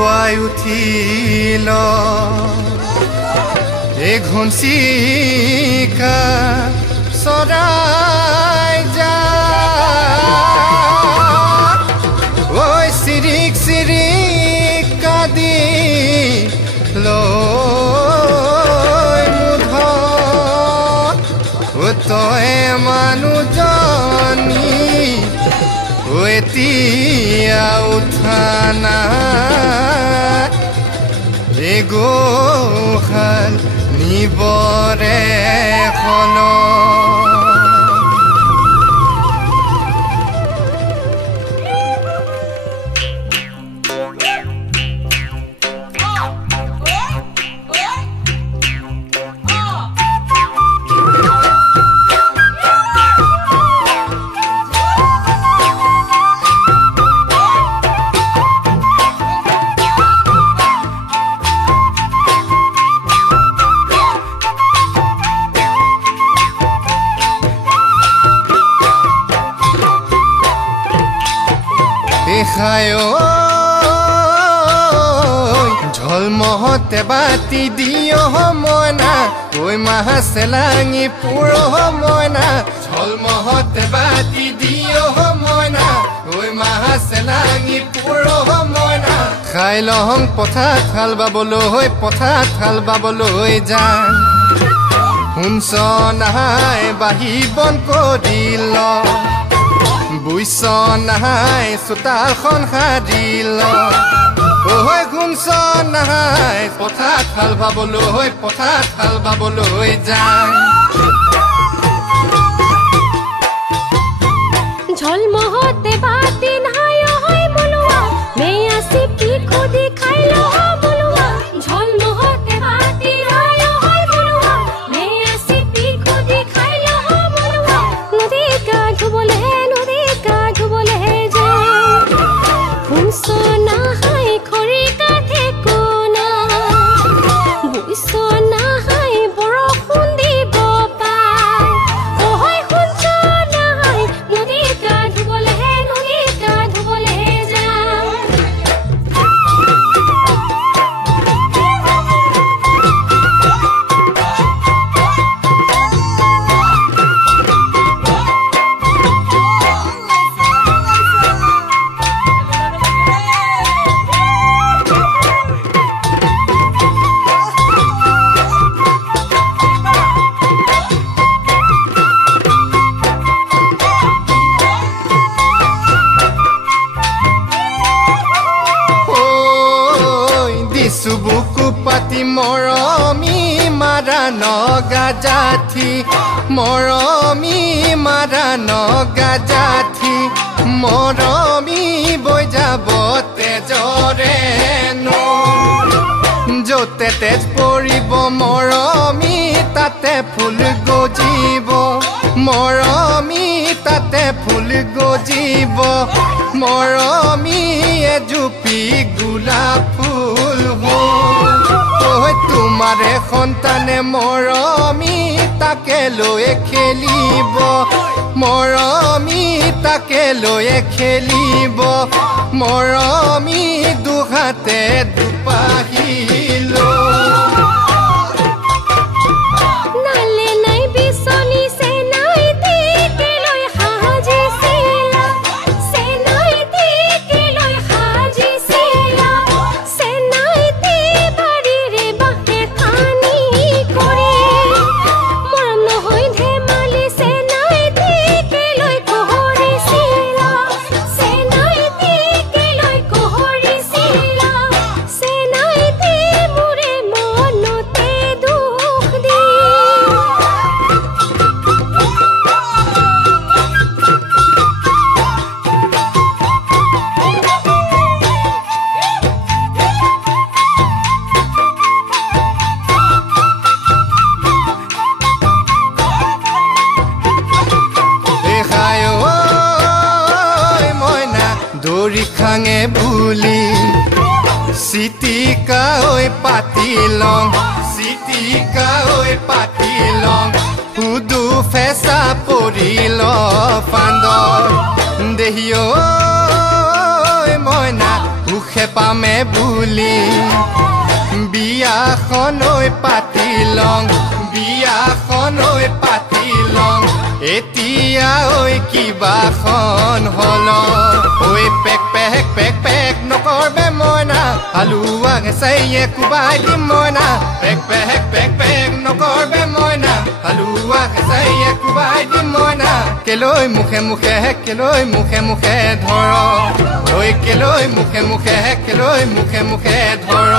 পুৱাই উঠিল ঘনচিকা চৰাই যা ঐ চিৰিক চিৰিক কাদি লৈ মুধ তই মানুহজনী এতিয়া উঠানা গোহাল নিবৰে হল ঝলমহতে বাতি দিয় মইনা ঐ মাহাচেলাঙি পুৰ মইনা ঝলমহতে বাতি দিয় মইনা ঐ মাহাচেলাঙি পুৰ মইনা খাই লহং পথাৰত হাল বাবলৈ যাম শুনছ নাই বাহি বন কৰিল বুইছ নাই চোতালখন সাৰিল ঐ শুনছ নাই পথাৰত হাল বাবলৈ যাম ঝলমহতে বাতি নাই হয় বলুৱা মেয়া সিকি খুদি খাইল বলুৱা ঝলমহতে বাতি নাই হয় বলুৱা মেয়া সিকি খুদি খাইল বলুৱা নদী গা ধুবলে যায় শুনছ নাই খৰি কাঠে কোনা বুইছ নাই বৰষুণ দিব পায় শুনছ নাই নদী গা ধুবলে যাম বুকু পাতি মৰমী মাৰা নগা জাঠি মৰমী বৈ যাব তেজৰে য'তে তেজ পৰিব মৰমী তাতে ফুল গজিব মৰমী এজুপি গোলাপ ফুল তোমাৰে সন্তানে মৰমী তাকে লৈ খেলিব মৰমী দুহাতে দুপাহিল খাঙে বুলি চিটিকা ঐ পাতি লং উদু ফেঁচা পৰিল ফান্দৰ দেহি ঐ মইনা সুখে পামে বুলি বিয়াখনৈ পাতি লং বিয়াখনৈ পাতি লং এতিয়া ঐ কিবাখন হল ঐ পেক পেক পেক পেক নকৰবে মইনা হালুৱা গেছাইয়ে কোবাই দিম মইনা পেক পেক পেক পেক নকৰবে মইনা হালুৱা গেছাইয়ে কোবাই দিম মইনা কেলৈ মুখে মুখে কেলৈ মুখে মুখে ধৰ ঐ কেলৈ মুখে মুখে কেলৈ মুখে মুখে ধৰ